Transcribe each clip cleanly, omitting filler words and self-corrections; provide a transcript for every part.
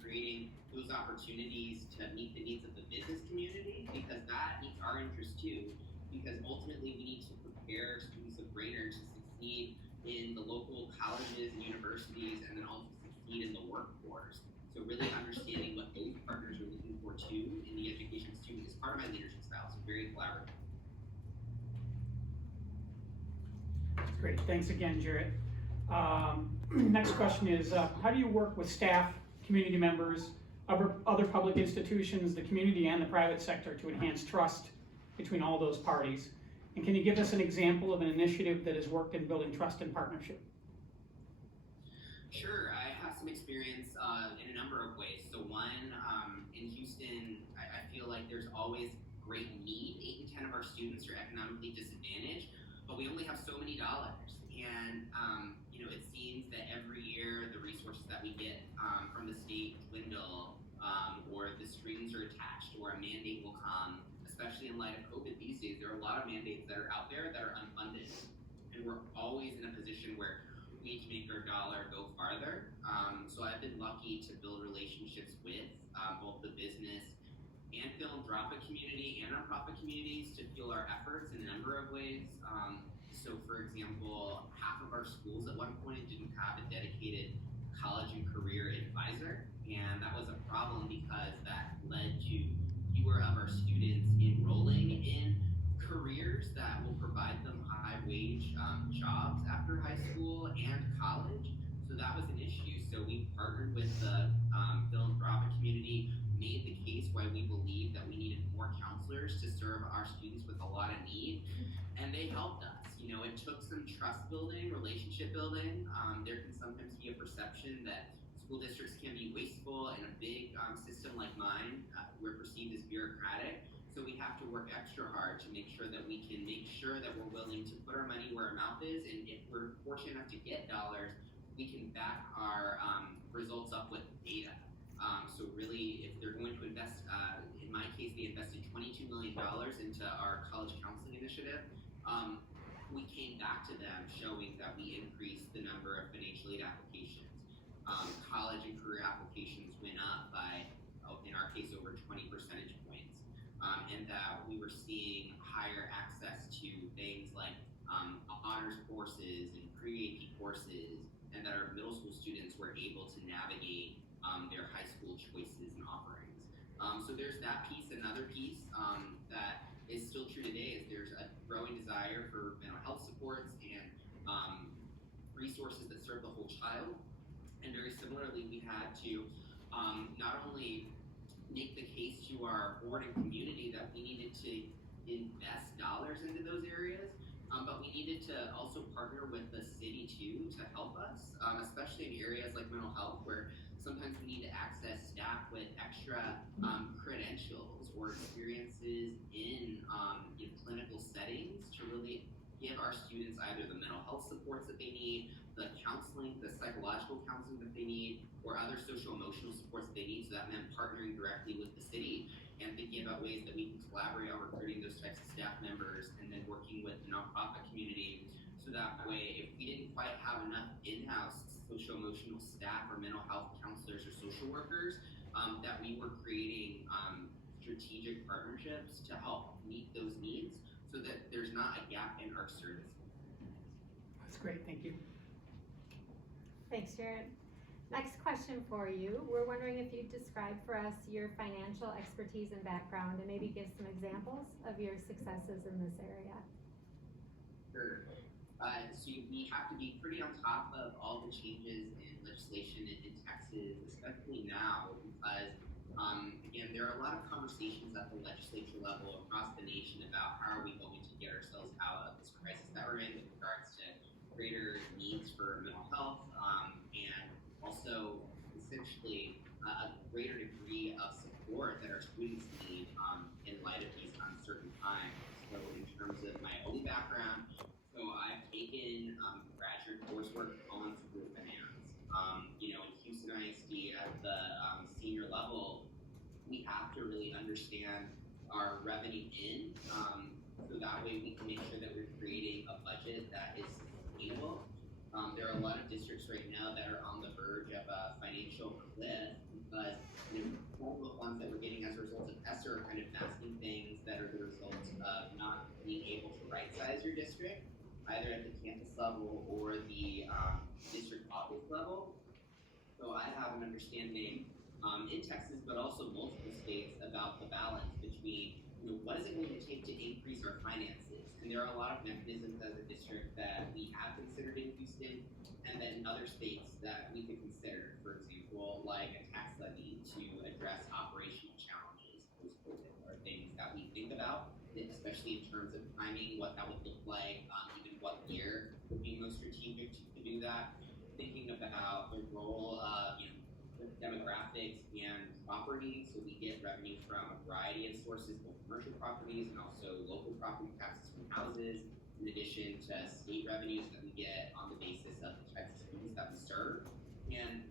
creating those opportunities to meet the needs of the business community, because that meets our interest too, because ultimately we need to prepare students of Brainerd to succeed in the local colleges and universities, and then also succeed in the workforce. So really understanding what those partners are looking for too in the education student is part of my leadership style. So very collaborative. Great, thanks again, Jarrett. Next question is, how do you work with staff, community members, other public institutions, the community and the private sector to enhance trust between all those parties? And can you give us an example of an initiative that has worked in building trust and partnership? Sure, I have some experience in a number of ways. So one, in Houston, I feel like there's always great need. 8 in 10 of our students are economically disadvantaged, but we only have so many dollars. And it seems that every year the resources that we get from the state dwindle, or the strings are attached, or a mandate will come, especially in light of COVID these days. There are a lot of mandates that are out there that are unfunded. And we're always in a position where we need to make our dollar go farther. So I've been lucky to build relationships with both the business and philanthropic community and nonprofit communities to fuel our efforts in a number of ways. So for example, half of our schools at one point didn't have a dedicated college and career advisor, and that was a problem because that led to fewer of our students enrolling in careers that will provide them high wage jobs after high school and college. So that was an issue. So we partnered with the philanthropic community, made the case why we believed that we needed more counselors to serve our students with a lot of need, and they helped us. It took some trust building, relationship building. There can sometimes be a perception that school districts can be wasteful, and a big system like mine, we're perceived as bureaucratic. So we have to work extra hard to make sure that we can make sure that we're willing to put our money where our mouth is, and if we're fortunate enough to get dollars, we can back our results up with data. So really, if they're going to invest, in my case, they invested $22 million into our college counseling initiative. We came back to them showing that we increased the number of financial aid applications. College and career applications went up by, in our case, over 20 percentage points. And that we were seeing higher access to things like honors courses and pre-AP courses, and that our middle school students were able to navigate their high school choices and offerings. So there's that piece. Another piece that is still true today is there's a growing desire for mental health supports and resources that serve the whole child. And very similarly, we had to not only make the case to our board and community that we needed to invest dollars into those areas, but we needed to also partner with the city too to help us, especially in areas like mental health, where sometimes we need to access staff with extra credentials or experiences in clinical settings to really give our students either the mental health supports that they need, the counseling, the psychological counseling that they need, or other social emotional supports that they need. So that meant partnering directly with the city and thinking about ways that we can collaborate on recruiting those types of staff members, and then working with the nonprofit community. So that way, if we didn't quite have enough in-house social emotional staff or mental health counselors or social workers, that we were creating strategic partnerships to help meet those needs so that there's not a gap in our service. That's great, thank you. Thanks, Jarrett. Next question for you. We're wondering if you'd describe for us your financial expertise and background, and maybe give some examples of your successes in this area. Sure. So we have to be pretty on top of all the changes in legislation in Texas, especially now, because again, there are a lot of conversations at the legislature level across the nation about how are we going to get ourselves out of this crisis that we're in with regards to greater needs for mental health, and also essentially a greater degree of support that our students need in light of these uncertain times. So in terms of my own background, so I've taken graduate coursework on school finance. In Houston ISD at the senior level, we have to really understand our revenue in, so that way we can make sure that we're creating a budget that is sustainable. There are a lot of districts right now that are on the verge of a financial cliff because ones that we're getting as a result of ESSER are kind of masking things that are the result of not being able to right-size your district, either at the campus level or the district office level. So I have an understanding in Texas, but also multiple states, about the balance between, what is it going to take to increase our finances? And there are a lot of mechanisms as a district that we have considered in Houston, and then other states that we could consider, for example, like a tax levy to address operational challenges post-COVID, or things that we think about, especially in terms of timing, what that would look like, even what year would be most strategic to do that. Thinking about the role of, demographics and property, so we get revenue from a variety of sources, both commercial properties and also local property taxes from houses, in addition to state revenues that we get on the basis of the types of students that we serve. And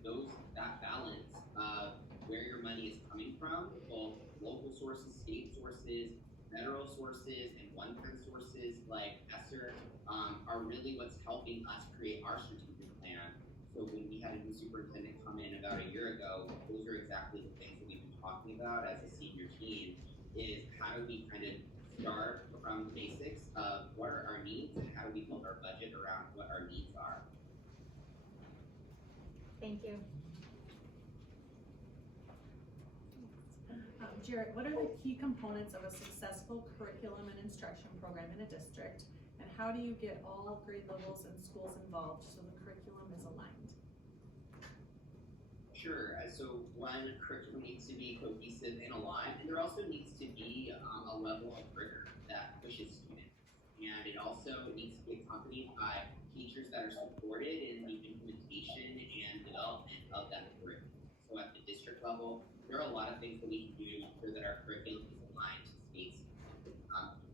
that balance of where your money is coming from, both local sources, state sources, federal sources, and one-time sources like ESSER, are really what's helping us create our strategic plan. So when we had a new superintendent come in about a year ago, those are exactly the things that we've been talking about as a senior team, is how do we kind of start from the basics of what are our needs and how do we build our budget around what our needs are. Thank you. Jarrett, what are the key components of a successful curriculum and instruction program in a district? And how do you get all grade levels and schools involved so the curriculum is aligned? Sure. So one, curriculum needs to be cohesive and aligned, and there also needs to be a level of rigor that pushes students. And it also needs to be accompanied by teachers that are supported in the implementation and development of that curriculum. So at the district level, there are a lot of things that we can do to ensure that our curriculum is aligned to states.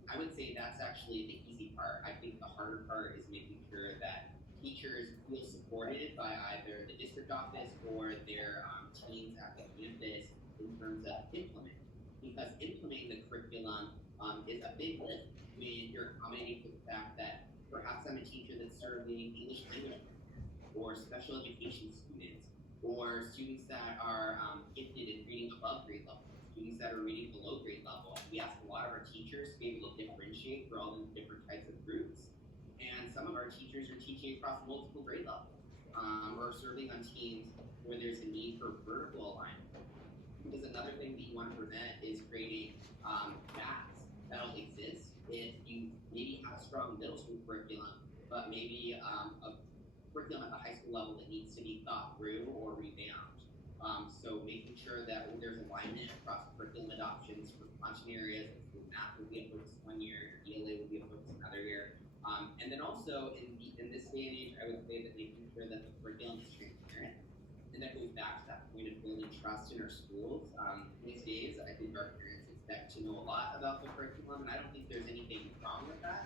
I would say that's actually the easy part. I think the harder part is making sure that teachers feel supported by either the district office or their teams at the campus in terms of implementing. Because implementing the curriculum is a big lift when you're accommodating for the fact that perhaps I'm a teacher that's serving English language or special education students, or students that are gifted in reading above grade level, students that are reading below grade level. We ask a lot of our teachers to be able to differentiate for all the different types of groups. And some of our teachers are teaching across multiple grade levels, or serving on teams where there's a need for vertical alignment. Because another thing that you want to prevent is creating gaps that'll exist if you maybe have a strong middle school curriculum, but maybe a curriculum at the high school level that needs to be thought through or revamped. So making sure that there's alignment across curriculum adoptions for content areas, math will be a focus one year, ELA will be a focus another year. And then also in this day and age, I would say that making sure that the curriculum is transparent, and that goes back to that point of building trust in our schools. These days, I think our parents expect to know a lot about the curriculum, and I don't think there's anything wrong with that.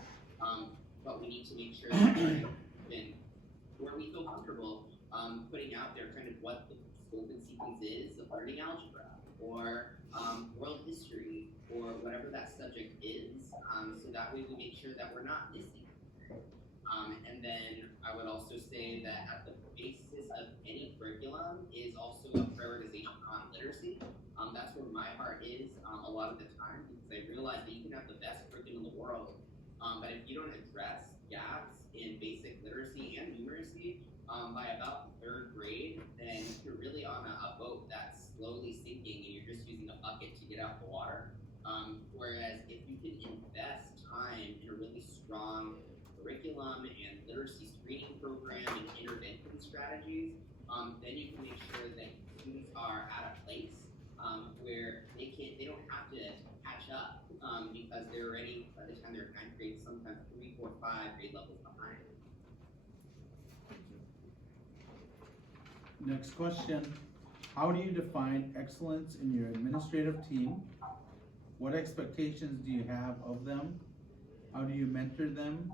But we need to make sure that where we feel comfortable putting out there kind of what the scope and sequence is of learning algebra or world history or whatever that subject is, so that way we make sure that we're not missing. And then I would also say that at the basis of any curriculum is also a prioritization on literacy. That's where my heart is a lot of the time, because I realize that you can have the best curriculum in the world, but if you don't address gaps in basic literacy and numeracy by about third grade, then you're really on a boat that's slowly sinking and you're just using a bucket to get out the water. Whereas if you can invest time in a really strong curriculum and literacy screening program and intervention strategies, then you can make sure that students are at a place where they don't have to catch up because they're already, by the time they're 9th grade, sometimes 3, 4, 5 grade levels behind. Next question. How do you define excellence in your administrative team? What expectations do you have of them? How do you mentor them?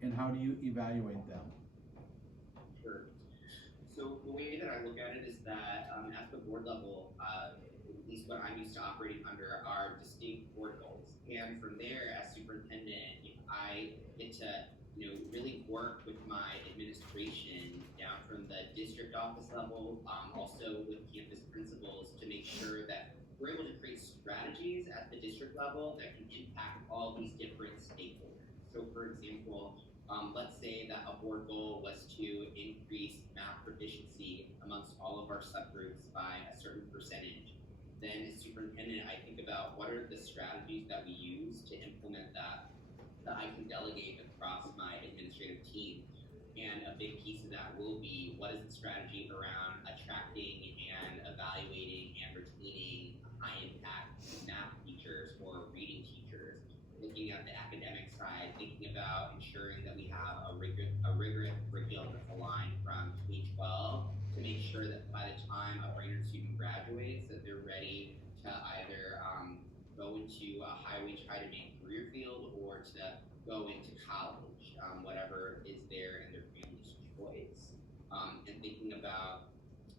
And how do you evaluate them? Sure. So the way that I look at it is that at the board level, at least what I'm used to operating under, are distinct board goals. And from there, as superintendent, I get to really work with my administration down from the district office level, also with campus principals, to make sure that we're district level that can impact all these different stakeholders. So for example, let's say that a board goal was to increase math proficiency amongst all of our subgroups by a certain percentage. Then as superintendent, I think about what are the strategies that we use to implement that I can delegate across my administrative team. And a big piece of that will be what is the strategy around attracting and evaluating and retaining high impact math teachers or reading teachers, looking at the academic side, thinking about ensuring that we have a rigorous curriculum that's aligned from K-12 to make sure that by the time a Brainerd student graduates, that they're ready to either go into a high-wage, high-demand career field or to go into college, whatever is there in their family's choice. And thinking about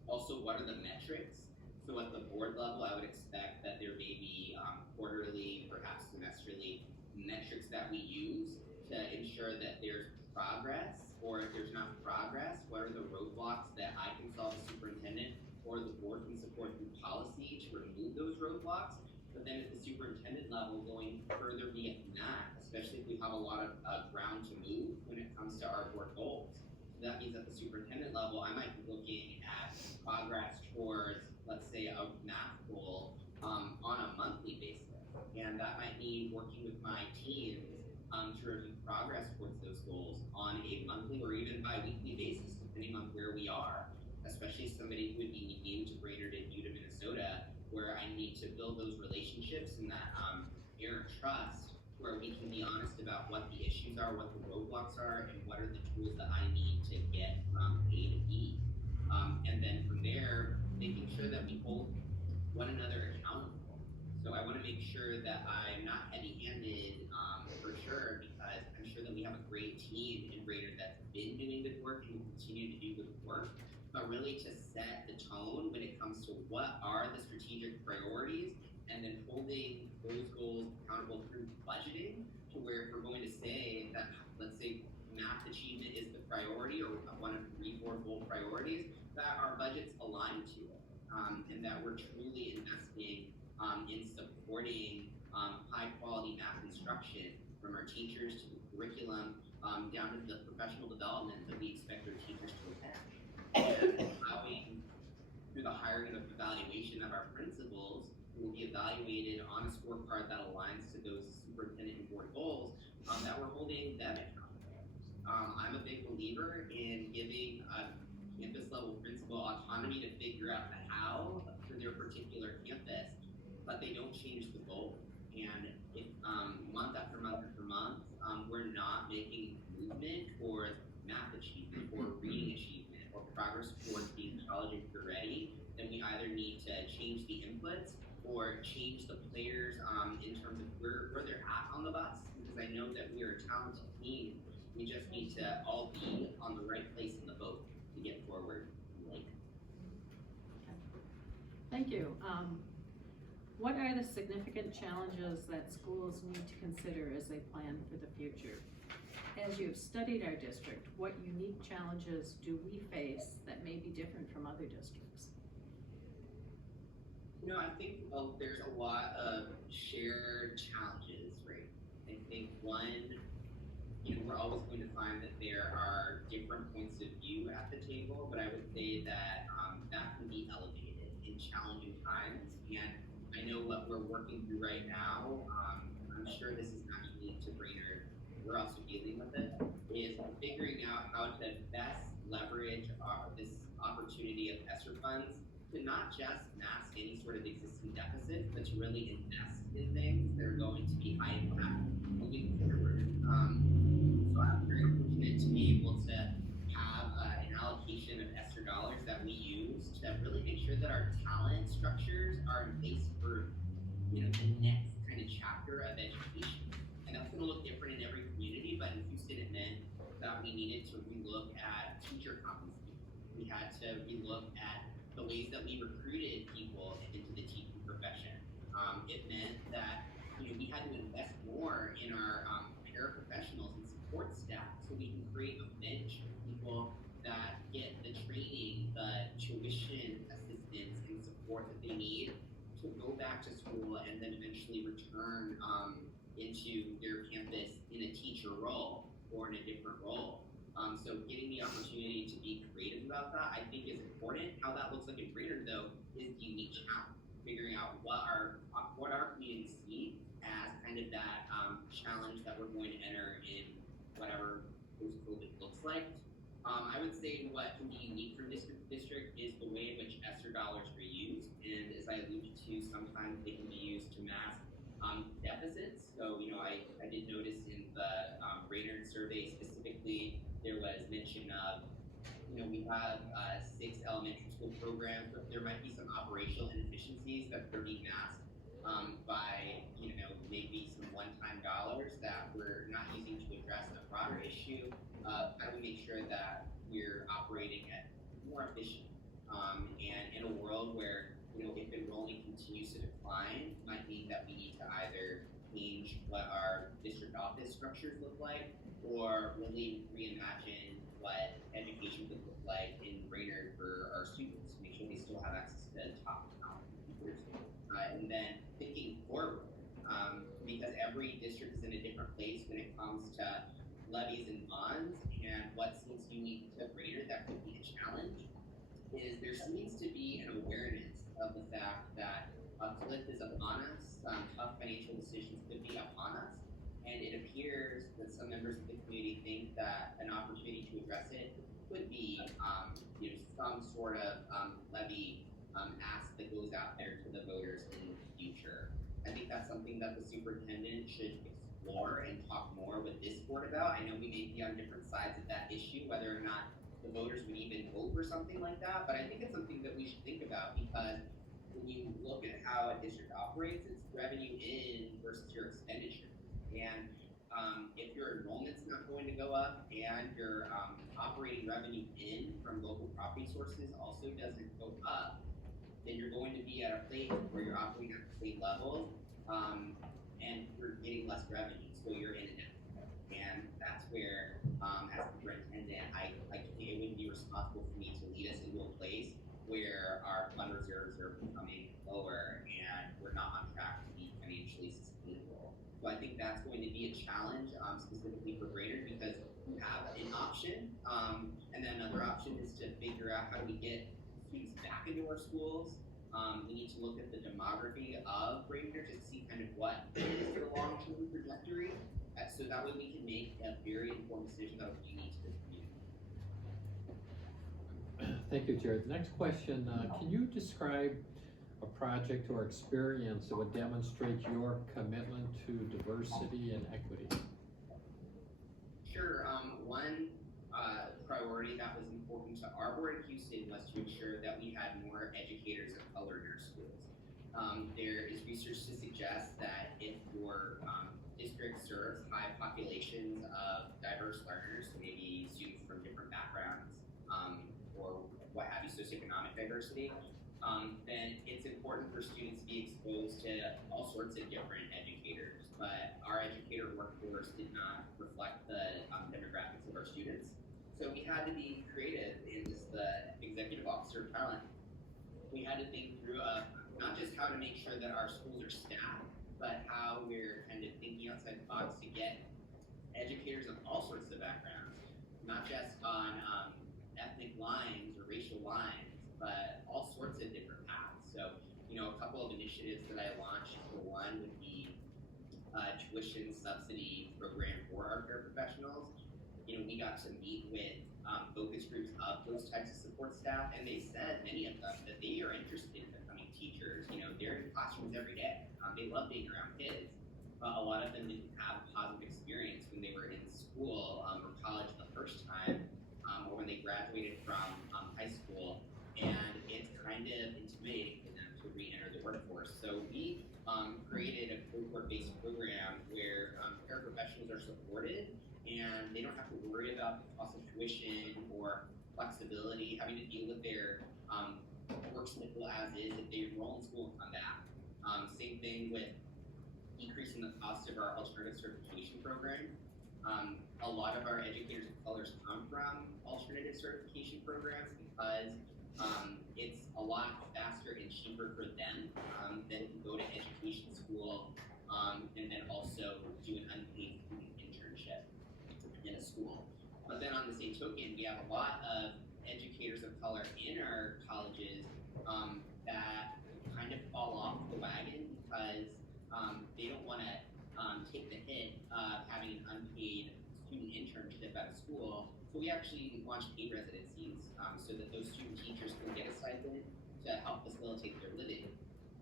also what are the metrics. So at the board level, I would expect that there may be quarterly, perhaps semesterly metrics that we use to ensure that there's progress, or if there's not progress, what are the roadblocks that I can solve as superintendent or the board can support through policy to remove those roadblocks. But then at the superintendent level, going further beyond that, especially if we have a lot of ground to move when it comes to our board goals. So that means at the superintendent level, I might be looking at progress towards, let's say, a math goal on a monthly basis. And that might mean working with my teams to review progress towards those goals on a monthly or even bi-weekly basis, depending on where we are, especially somebody who would be new to Brainerd and new to Minnesota, where I need to build those relationships and that air of trust where we can be honest about what the issues are, what the roadblocks are, and what are the tools that I need to get from A to B. And then from there, making sure that we hold one another accountable. So I want to make sure that I'm not heavy-handed for sure, because I'm sure that we have a great team in Brainerd that's been doing good work and will continue to do good work. But really to set the tone when it comes to what are the strategic priorities, and then holding those goals accountable through budgeting to where if we're going to say that, let's say math achievement is the priority or one of 3 board goal priorities, that our budgets align to it, and that we're truly investing in supporting high quality math instruction from our teachers to the curriculum down to the professional development that we expect our teachers to attend. Allowing through the hiring of evaluation of our principals who will be evaluated on a scorecard that aligns to those superintendent and board goals, that we're holding them accountable. I'm a big believer in giving a campus level principal autonomy to figure out the how for their particular campus, but they don't change the goal. And if month after month after month, we're not making movement towards math achievement or reading achievement or progress towards being college and career ready, then we either need to change the inputs or change the players in terms of where they're at on the bus, because I know that we are a talented team. We just need to all be on the right place in the boat to get forward. Thank you. What are the significant challenges that schools need to consider as they plan for the future? As you've studied our district, what unique challenges do we face that may be different from other districts? You know, I think there's a lot of shared challenges, right? I think one, we're always going to find that there are different points of view at the table, but I would say that that can be elevated in challenging times. And I know what we're working through right now, I'm sure this is not unique to Brainerd, we're also dealing with it, is figuring out how to best leverage this opportunity of ESSER funds to not just mask any sort of existing deficits, but to really invest in things that are going to be high impact moving forward. So I'm very fortunate to be able to have an allocation of ESSER dollars that we use to really make sure that our talent structures are in place for the next kind of chapter of education. And that's going to look different in every community, but in Houston it meant that we needed to relook at teacher competency. We had to relook at the ways that we recruited people into the teaching profession. It meant that we had to invest more in our paraprofessionals and support staff so we can create a bench of people that get the training, the tuition assistance and support that they need to to go back to school and then eventually return into their campus in a teacher role or in a different role. So getting the opportunity to be creative about that, I think, is important. How that looks like in Brainerd, though, is the unique challenge. Figuring out what our communities see as kind of that challenge that we're going to enter in whatever post-COVID looks like. I would say what can be unique from district to district is the way in which ESSER dollars are used, and as I alluded to, sometimes they can be used to mask deficits. So, I did notice in the Brainerd survey specifically, there was mention of, we have 6 elementary school programs, but there might be some operational inefficiencies that are being masked by, maybe some one-time dollars that we're not using to address a broader issue. How do we make sure that we're operating at more efficient? And in a world where, if enrollment continues to decline, might mean that we need to either change what our district office structures look like, or really reimagine what education could look like in Brainerd for our students, to make sure they still have access to top computers. And then thinking forward, because every district is in a different place when it comes to levies and bonds, and what seems unique to Brainerd that could be a challenge is there seems to be an awareness of the fact that a cliff is upon us, tough financial decisions could be upon us, and it appears that some members of the community think that an opportunity to address it could be, some sort of levy ask that goes out there to the voters in the future. I think that's something that the superintendent should explore and talk more with this board about. I know we may be on different sides of that issue, whether or not the voters would even vote for something like that, but I think it's something that we should think about, because when you look at how a district operates, it's revenue in versus your expenditure. And if your enrollment's not going to go up and your operating revenue in from local property sources also doesn't go up, then you're going to be at a place where you're operating at the same level and you're getting less revenue, so you're in a deficit. And that's where, as the superintendent, it wouldn't be responsible for me to lead us into a place where our fund reserves are becoming lower and we're not on track to be financially sustainable. So I think that's going to be a challenge, specifically for Brainerd, because we have an option, and then another option is to figure out how do we get students back into our schools. We need to look at the demography of Brainerd to see kind of what is the long-term trajectory, so that way we can make a very informed decision that we need to this community. Thank you, Jared. The next question, can you describe a project or experience that would demonstrate your commitment to diversity and equity? Sure. One priority that was important to our board in Houston was to ensure that we had more educators of color in our schools. There is research to suggest that if your district serves high populations of diverse learners, so maybe students from different backgrounds, or what have you, socioeconomic diversity, then it's important for students to be exposed to all sorts of different educators. But our educator workforce did not reflect the demographics of our students. So we had to be creative in the executive officer of talent. We had to think through not just how to make sure that our schools are staffed, but how we're kind of thinking outside the box to get educators of all sorts of backgrounds, not just on ethnic lines or racial lines, but all sorts of different paths. So, a couple of initiatives that I launched, for one, would be a tuition subsidy program for our paraprofessionals. We got to meet with focus groups of those types of support staff, and they said, many of them, that they are interested in becoming teachers. They're in classrooms every day. They love being around kids, but a lot of them didn't have a positive experience when they were in school or college the first time, or when they graduated from high school, and it's kind of intimidating for them to re-enter the workforce. So we created a cohort-based program where paraprofessionals are supported, and they don't have to worry about the cost of tuition or flexibility, having to deal with their work schedule as is if they enroll in school and come back. Same thing with decreasing the cost of our alternative certification program. A lot of our educators of color come from alternative certification programs because It's a lot faster and cheaper for them than to go to education school and then also do an unpaid student internship in a school. But then on the same token, we have a lot of educators of color in our colleges that kind of fall off the wagon because they don't want to take the hit of having an unpaid student internship at a school. So we actually launched paid residencies so that those student teachers can get a stipend to help facilitate their living.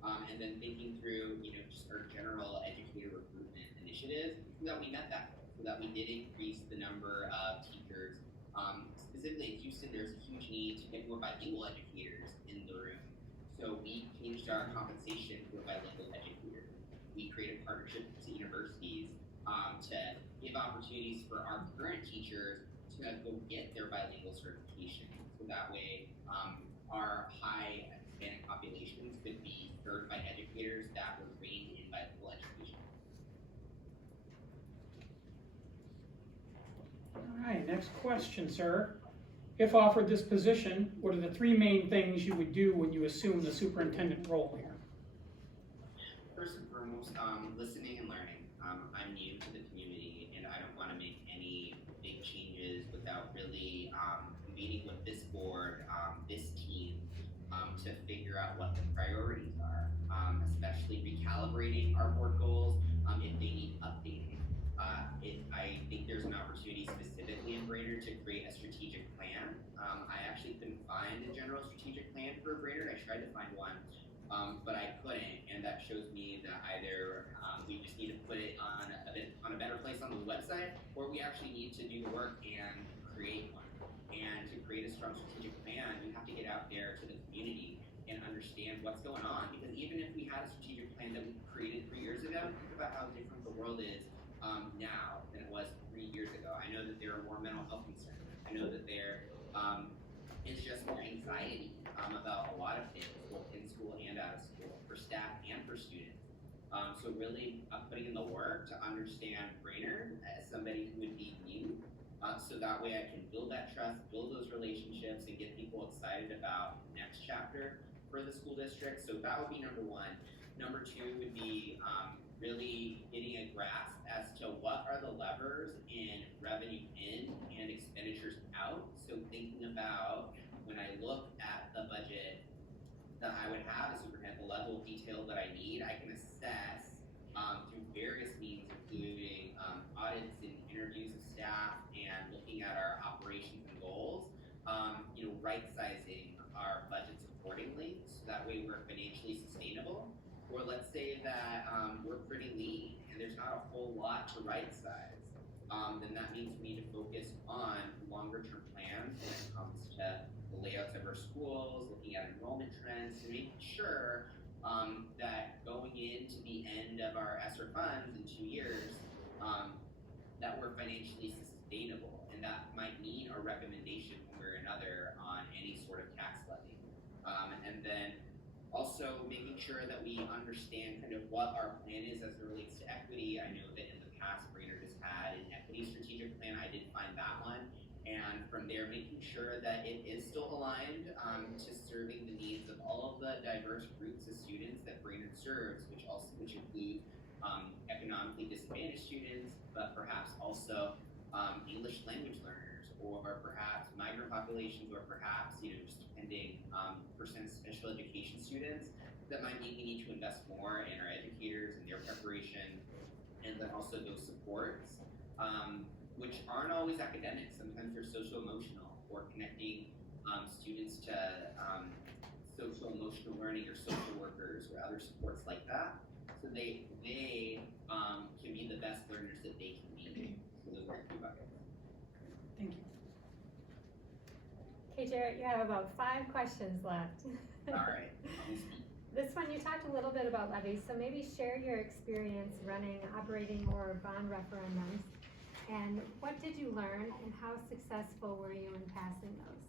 And then thinking through, just our general educator recruitment initiatives, so that we met that goal, so that we did increase the number of teachers. Specifically in Houston, there's a huge need to get more bilingual educators in the room. So we changed our compensation for bilingual educators. We created partnerships with universities to give opportunities for our current teachers to go get their bilingual certification. So that way, our high Hispanic populations could be served by educators that were trained in bilingual education. All right, next question, sir. If offered this position, what are the 3 main things you would do when you assume the superintendent role here? First and foremost, listening and learning. I'm new to the community and I don't want to make any big changes without really meeting with this board, this team, to figure out what the priorities are, especially recalibrating our board goals if they need updating. I think there's an opportunity specifically in Brainerd to create a strategic plan. I actually couldn't find a general strategic plan for Brainerd. I tried to find one, but I couldn't, and that shows me that either we just need to put it on a better place on the website, or we actually need to do the work and create one. And to create a strong strategic plan, you have to get out there to the community and understand what's going on. Because even if we had a strategic plan that we created 3 years ago, think about how different the world is now than it was 3 years ago. I know that there are more mental health concerns. I know that there is just more anxiety about a lot of things, both in school and out of school, for staff and for students. So really putting in the work to understand Brainerd as somebody who would be new, so that way I can build that trust, build those relationships, and get people excited about the next chapter for the school district. So that would be number 1. Number 2 would be really getting a grasp as to what are the levers in revenue in and expenditures out. So thinking about when I look at the budget that I would have as superintendent, the level of detail that I need, I can assess through various means, including audits and interviews of staff and looking at our operations and goals, right-sizing our budgets accordingly, so that way we're financially sustainable. Or let's say that we're pretty lean and there's not a whole lot to right-size, then that means we need to focus on longer-term plans when it comes to the layouts of our schools, looking at enrollment trends, to make sure that going into the end of our ESSER funds in 2 years, that we're financially sustainable. And that might mean a recommendation one way or another on any sort of tax levy. And then also making sure that we understand kind of what our plan is as it relates to equity. I know that in the past, Brainerd has had an equity strategic plan. I did find that one. And from there, making sure that it is still aligned to serving the needs of all of the diverse groups of students that Brainerd serves, which include economically disadvantaged students, but perhaps also English language learners, or perhaps migrant populations, or perhaps, just depending percent special education students that might mean we need to invest more in our educators and their preparation, and then also those supports, which aren't always academic. Sometimes they're social emotional, or connecting students to social emotional learning or social workers or other supports like that, so they can be the best learners that they can be. So those are 2 buckets. Thank you. Okay, Jarrett, you have about 5 questions left. All right. This one, you talked a little bit about levies, so maybe share your experience running, operating, or bond referendums. And what did you learn, and how successful were you in passing those?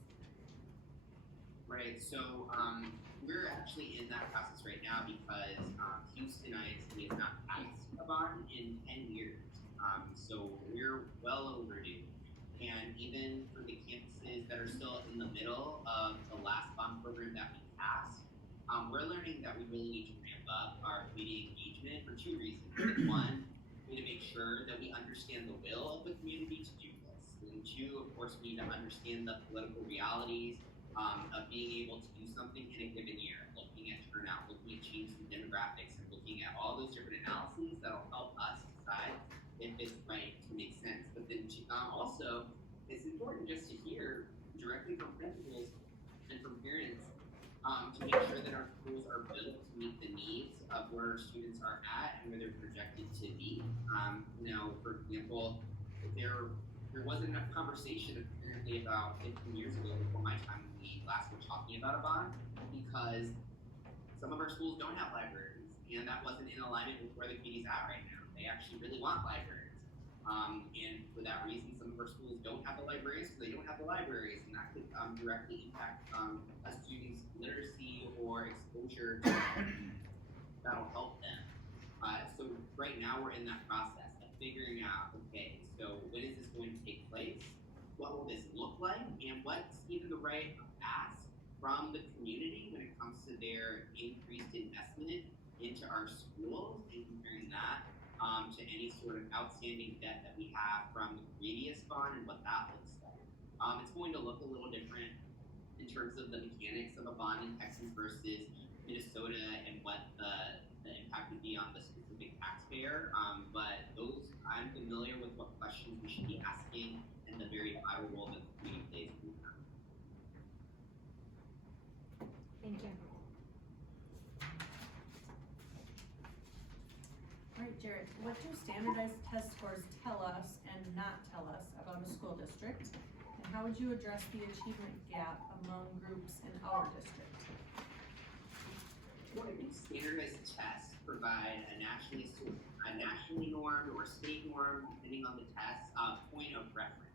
Right, so we're actually in that process right now because Houston ISD has not passed a bond in 10 years. So we're well overdue. and even for the campuses that are still in the middle of the last bond program that we passed, we're learning that we really need to ramp up our community engagement for two reasons. One, we need to make sure that we understand the will of the community to do this. And two, of course, we need to understand the political realities of being able to do something in a given year, looking at turnout, looking at changes in demographics, and looking at all those different analyses that'll help us decide if it's right to make sense. But then also, it's important just to hear directly from principals and from parents to make sure that our schools are built to meet the needs of where our students are at and where they're projected to be. For example, there wasn't enough conversation apparently about 15 years ago before my time when we last were talking about a bond, because some of our schools don't have libraries, and that wasn't in alignment with where the community's at right now. They actually really want libraries. And for that reason, some of our schools don't have the libraries because they don't have the libraries, and that could directly impact a student's literacy or exposure to that'll help them. So right now we're in that process of figuring out, okay, so when is this going to take place? What will this look like? And what's even the right ask from the community when it comes to their increased investment into our schools, and comparing that to any sort of outstanding debt that we have from the previous bond and what that looks like. It's going to look a little different in terms of the mechanics of a bond in Texas versus Minnesota and what the impact would be on the specific taxpayer. But those, I'm familiar with what questions we should be asking and the very vital role that the community plays in that. Thank you. All right, Jared, what do standardized test scores tell us and not tell us about a school district? And how would you address the achievement gap among groups in our district? Well, I think standardized tests provide a nationally normed or state norm, depending on the test, point of reference.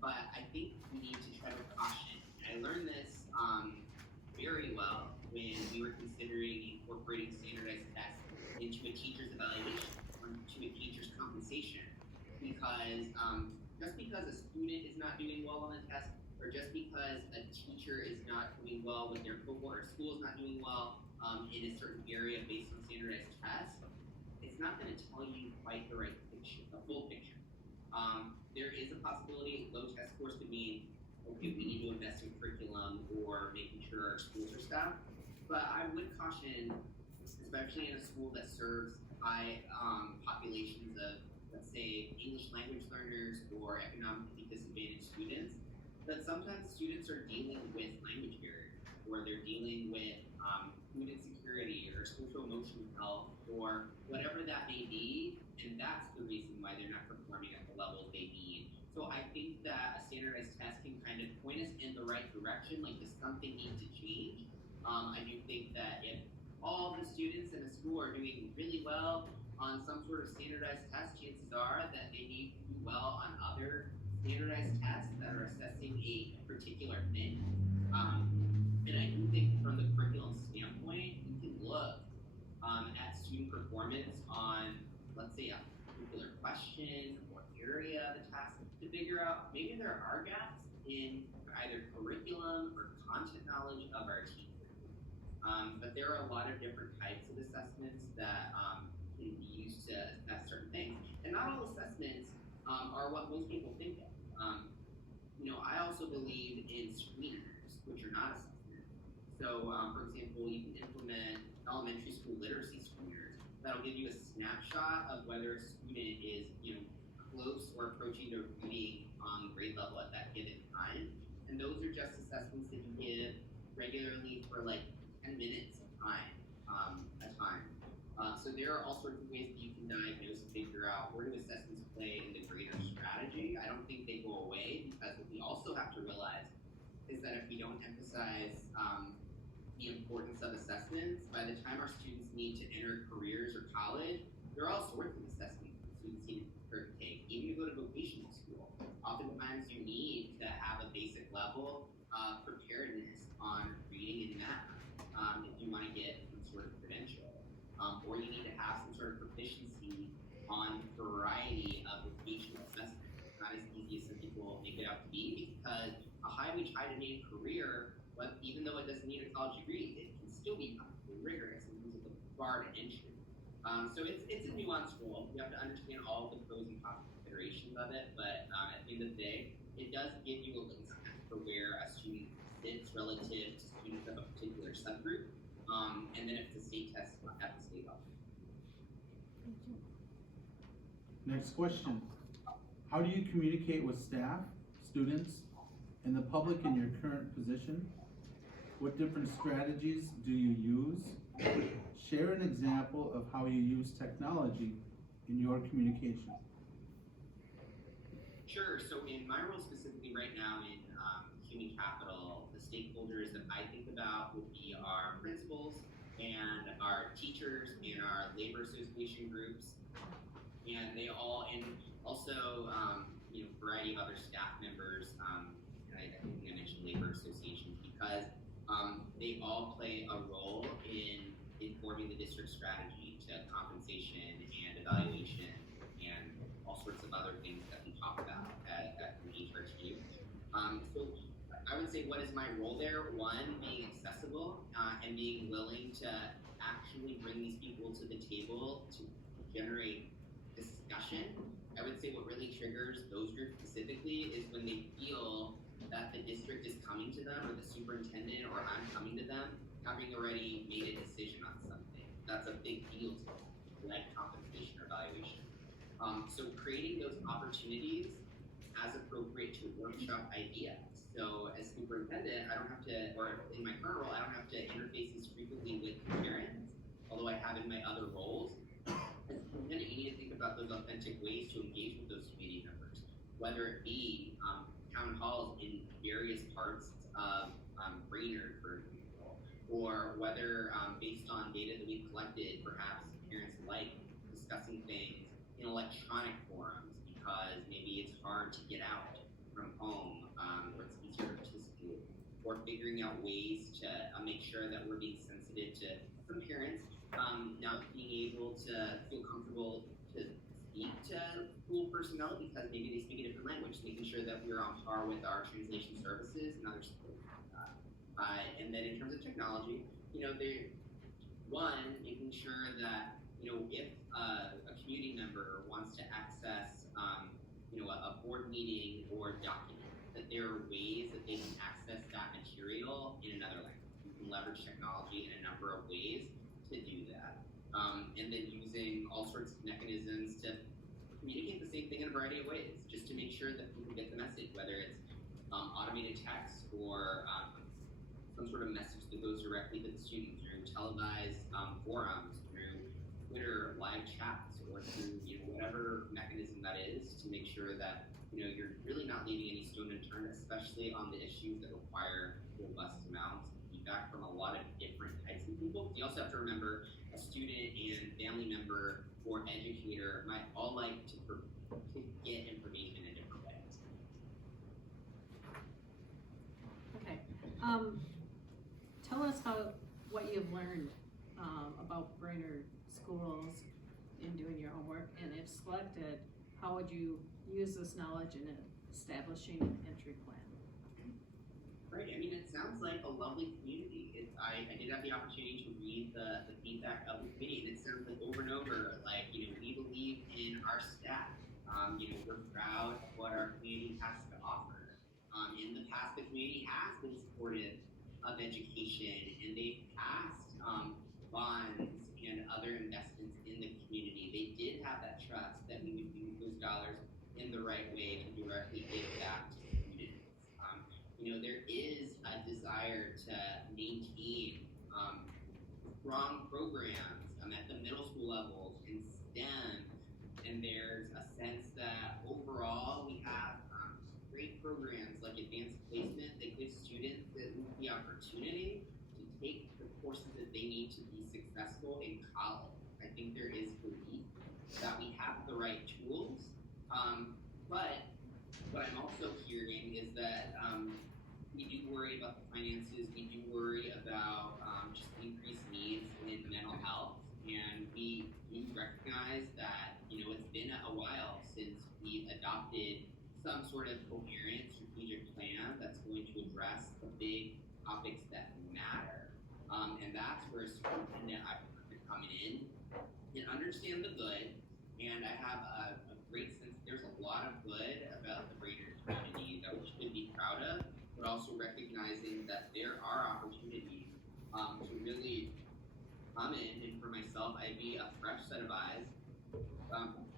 But I think we need to tread with caution. And I learned this very well when we were considering incorporating standardized tests into a teacher's evaluation or into a teacher's compensation. Because just because a student is not doing well on the test, or just because a teacher is not doing well with their cohort, or school is not doing well in a certain area based on standardized tests, it's not going to tell you quite the right picture, the full picture. There is a possibility low test scores could mean, okay, we need to invest in curriculum or making sure our schools are staffed. But I would caution, especially in a school that serves high populations of, let's say, English language learners or economically disadvantaged students, that sometimes students are dealing with language barriers, or they're dealing with food insecurity or social emotional health or whatever that may be, and that's the reason why they're not performing at the levels they need. So I think that a standardized test can kind of point us in the right direction, like does something need to change? I do think that if all the students in a school are doing really well on some sort of standardized test, chances are that they need to do well on other standardized tests that are assessing a particular thing. And I do think from the curriculum standpoint, you can look at student performance on, let's say, a particular question or area of the task to figure out maybe there are gaps in either curriculum or content knowledge of our teachers. But there are a lot of different types of assessments that can be used to assess certain things. And not all assessments are what most people think of. I also believe in screeners, which are not assessments. So, for example, you can implement elementary school literacy screeners that'll give you a snapshot of whether a student is, close or approaching to reading on grade level at that given time. And those are just assessments that you give regularly for like 10 minutes of time, so there are all sorts of ways that you can diagnose and figure out where do assessments play in the greater strategy. I don't think they go away, because what we also have to realize is that if we don't emphasize the importance of assessments, by the time our students need to enter careers or college, there are all sorts of assessments that students need to take. Even to go to vocational school, oftentimes you need to have a basic level of preparedness on reading and math if you want to get some sort of credential. Or you need to have some sort of proficiency on a variety of vocational assessments. It's not as easy as some people people make it out to be, because a highly tried-and-true career, even though it doesn't need a college degree, it can still be rigorous in terms of the bar to entry. So it's a nuanced role. You have to understand all the pros and cons considerations of it, but at the end of the day, it does give you a litmus test for where a student sits relative to students of a particular subgroup, and then if it's a state test at the state level. Next question. How do you communicate with staff, students, and the public in your current position? What different strategies do you use? Share an example of how you use technology in your communication. Sure. So in my role specifically right now in human capital, the stakeholders that I think about would be our principals and our teachers and our labor association groups, and they all, and also variety of other staff members. And I think I mentioned labor associations because they all play a role in informing the district strategy to compensation and evaluation and all sorts of other things that we talk about at the HRTU. So I would say, what is my role there? One, being accessible and being willing to actually bring these people to the table to generate discussion. I would say what really triggers those groups specifically is when they feel that the district is coming to them, or the superintendent, or I'm coming to them, having already made a decision on something. That's a big deal to them, like compensation or evaluation. So creating those opportunities as appropriate to workshop ideas. So as superintendent, I don't have to, or in my current role, I don't have to interface as frequently with parents, although I have in my other roles. As superintendent, you need to think about those authentic ways to engage with those community members, whether it be town halls in various parts of Brainerd, for example, or whether based on data that we've collected, perhaps parents like discussing things in electronic forums because maybe it's hard to get out from home, or it's easier to participate, or figuring out ways to make sure that we're being sensitive to some parents not being able to feel comfortable to speak to school personnel because maybe they speak a different language, making sure that we're on par with our translation services and other support like that. And then in terms of technology, making sure that, if a community member wants to access, a board meeting or document, that there are ways that they can access that material in another language. You can leverage technology in a number of ways to do that. And then using all sorts of mechanisms to communicate the same thing in a variety of ways, just to make sure that people get the message, whether it's automated text or some sort of message that goes directly to the student through televised forums, through Twitter live chats, or through whatever mechanism that is, to make sure that you're really not leaving any stone unturned, especially on the issues that require robust amounts of feedback from a lot of different types of people. You also have to remember a student and family member or educator might all like to get information in different ways. Okay, tell us what you've learned about Brainerd schools in doing your homework, and if selected, how would you use this knowledge in establishing an entry plan? Right, I mean, it sounds like a lovely community. I did have the opportunity to read the feedback of the committee, and it sounds like over and over, like, we believe in our staff. We're proud of what our community has to offer. In the past, the community has been supportive of education, and they've passed bonds and other investments in the community. They did have that trust that we would use those dollars in the right way to directly give back to students. There is a desire to maintain strong programs at the middle school levels in STEM, and there's a sense that overall we have great programs like advanced placement that give students the opportunity to take the courses that they need to be successful in college. I think there is belief that we have the right tools, but what I'm also hearing is that we do worry about the finances, we do worry about just increased needs in mental health, and we do recognize that, it's been a while since we've adopted some sort of coherent strategic plan that's going to address the big topics that matter. And that's where a superintendent I could come in and understand the good. And I have a great sense there's a lot of good about the greater community that we should be proud of, but also recognizing that there are opportunities to really come in, and for myself, I'd be a fresh set of eyes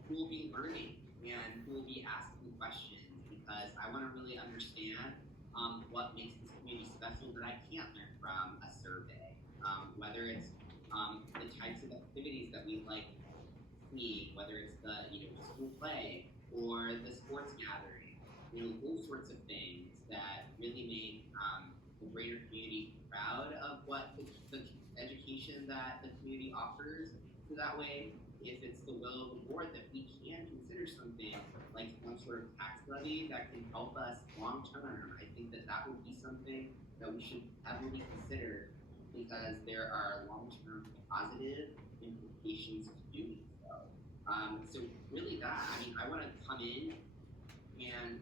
who will be learning and who will be asking questions, because I want to really understand what makes this community special that I can't learn from a survey. Whether it's the types of activities that we like seeing, whether it's the school play or the sports gathering, those sorts of things that really make the greater community proud of what the education that the community offers. So that way, if it's the will of the board that we can consider something like some sort of tax levy that can help us long term, I think that that would be something that we should heavily consider, because there are long term positive implications to doing so. So really I want to come in and,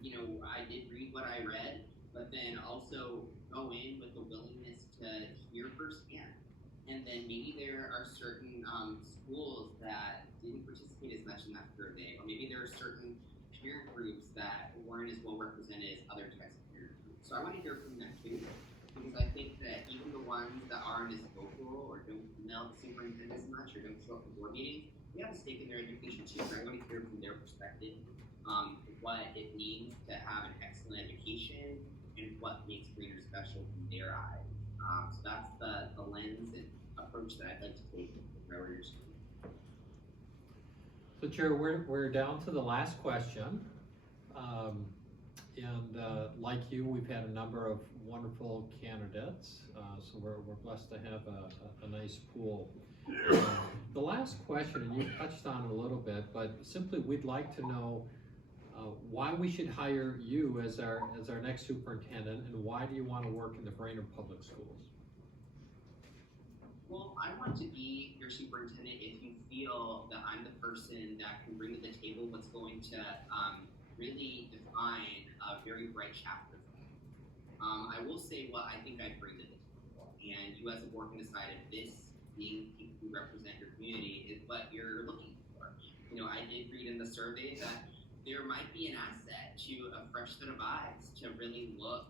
I did read what I read, but then also go in with the willingness to hear firsthand. And then maybe there are certain schools that didn't participate as much in that survey, or maybe there are certain parent groups that weren't as well represented as other types of parent groups. So I want to hear from them too, because I think that even the ones that aren't as vocal or don't email the superintendent as much or don't show up at board meetings, we have a stake in their education too. So I want to hear from their perspective what it means to have an excellent education and what makes Greener special from their eyes. So that's the lens and approach that I'd like to take with Railroad School. So Chair, we're down to the last question. Like you, we've had a number of wonderful candidates, so we're blessed to have a nice pool. The last question, and you touched on it a little bit, but simply we'd like to know why we should hire you as our next superintendent, and why do you want to work in the Brainerd Public Schools? Well, I want to be your superintendent if you feel that I'm the person that can bring to the table what's going to really define a very bright chapter for me. I will say what I think I bring to the table, and you as a board can decide if this being people who represent your community is what you're looking for. I did read in the survey that there might be an asset to a fresh set of eyes to really look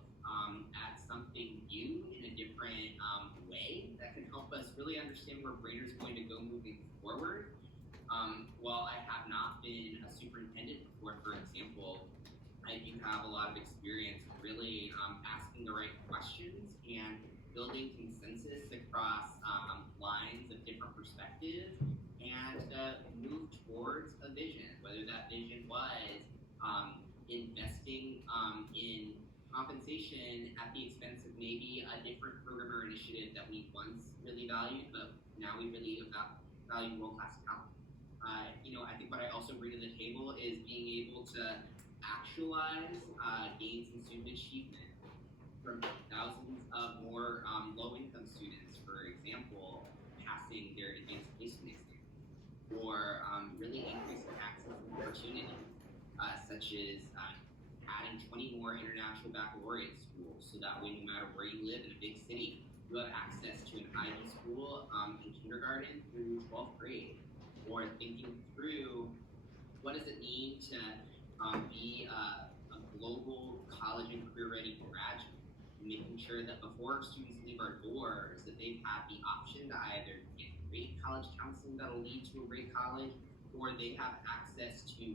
at something new in a different way that can help us really understand where Brainerd is going to go moving forward. While I have not been a superintendent before, for example, I do have a lot of experience really asking the right questions and building consensus across lines of different perspectives, and move towards a vision, whether that vision was investing in compensation at the expense of maybe a different program or initiative that we once really valued, but now we really value world-class talent. I think what I also bring to the table is being able to actualize gains in student achievement from thousands of more low-income students, for example, passing their advanced placement exam, or really increasing access and opportunity, such as adding 20 more international baccalaureate schools, so that way, no matter where you live in a big city, you have access to an IB school in kindergarten through 12th grade, or thinking through what does it mean to be a global college and career-ready graduate, making sure that before students leave our doors, that they've had the option to either get great college counseling that'll lead to a great college, or they have access to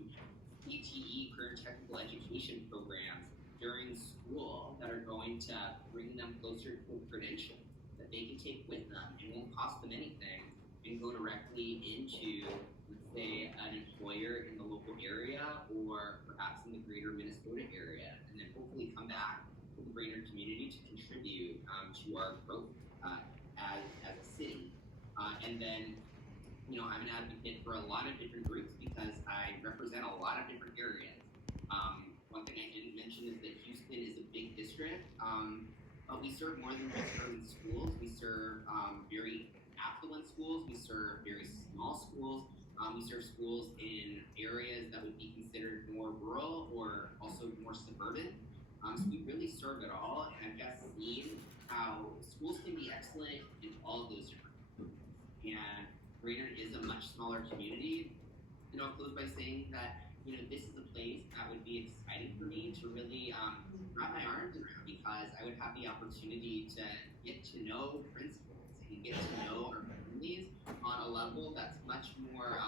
CTE, career technical education programs during school that are going to bring them closer to a credential that they can take with them and won't cost them anything, and go directly into, let's say, an employer in the local area, or perhaps in the greater Minnesota area, and then hopefully come back to the greater community to contribute to our growth as a city. And then, I'm an advocate for a lot of different groups because I represent a lot of different areas. One thing I didn't mention is that Houston is a big district, but we serve more than just urban schools. We serve very affluent schools, we serve very small schools, We serve schools in areas that would be considered more rural or also more suburban. So we really serve it all, and I've just seen how schools can be excellent in all of those different groups. And Brainerd is a much smaller community. I'll close by saying that this is a place that would be exciting for me to really wrap my arms around, because I would have the opportunity to get to know principals and get to know our families on a level that's much more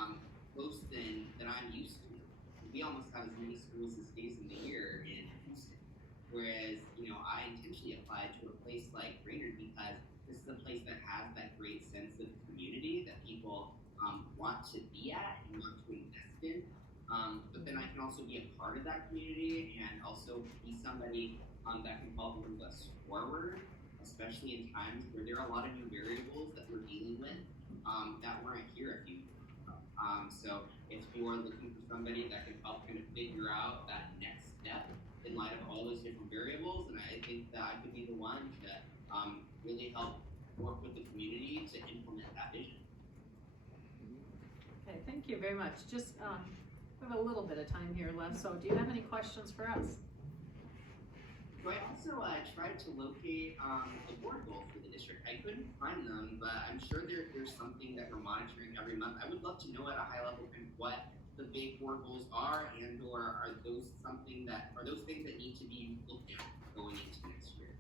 close than I'm used to. We almost have as many schools as days in the year in Houston, whereas I intentionally applied to a place like Brainerd because this is a place that has that great sense of community that people want to be at and want to invest in. But then I can also be a part of that community and also be somebody that can help move us forward, especially in times where there are a lot of new variables that we're dealing with that weren't here a few years ago. So if you're looking for somebody that can help kind of figure out that next step in light of all those different variables, then I think that I could be the one to really help work with the community to implement that vision. Okay, thank you very much. Just, we have a little bit of time here left, so do you have any questions for us? So I also tried to locate the board goals for the district. I couldn't find them, but I'm sure there's something that we're monitoring every month. I would love to know at a high level kind of what the big board goals are, and or are those things that need to be looked at going into next year?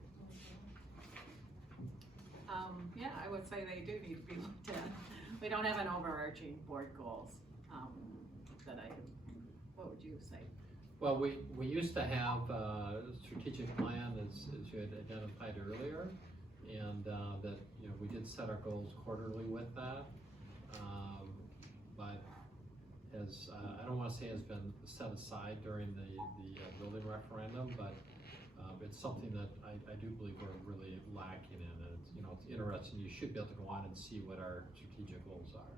Yeah, I would say they do need to be looked at. We don't have an overarching board goals, what would you say? Well, we used to have a strategic plan, as you had identified earlier, and that, we did set our goals quarterly with that. But as, I don't wanna say has been set aside during the building referendum, but it's something that I do believe we're really lacking in, and it's, it's interesting. You should be able to go on and see what our strategic goals are.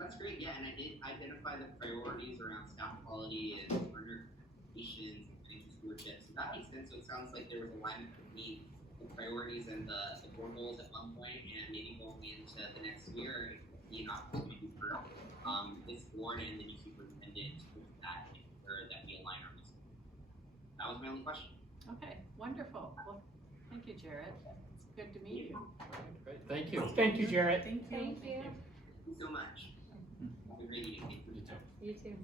That's great, yeah, and I did identify the priorities around staff quality and partner communications and financial stewardship, so that makes sense. So it sounds like there was alignment between the priorities and the board goals at one point, and maybe going into the next year, it could be an opportunity for this board and the new superintendent to look at that and ensure that we align our goals. That was my only question. Okay, wonderful. Well, thank you, Jarrett. It's good to meet you. Great, thank you. Thank you, Jarrett. Thank you. Thank you. Thank you so much. Have a great evening. You too.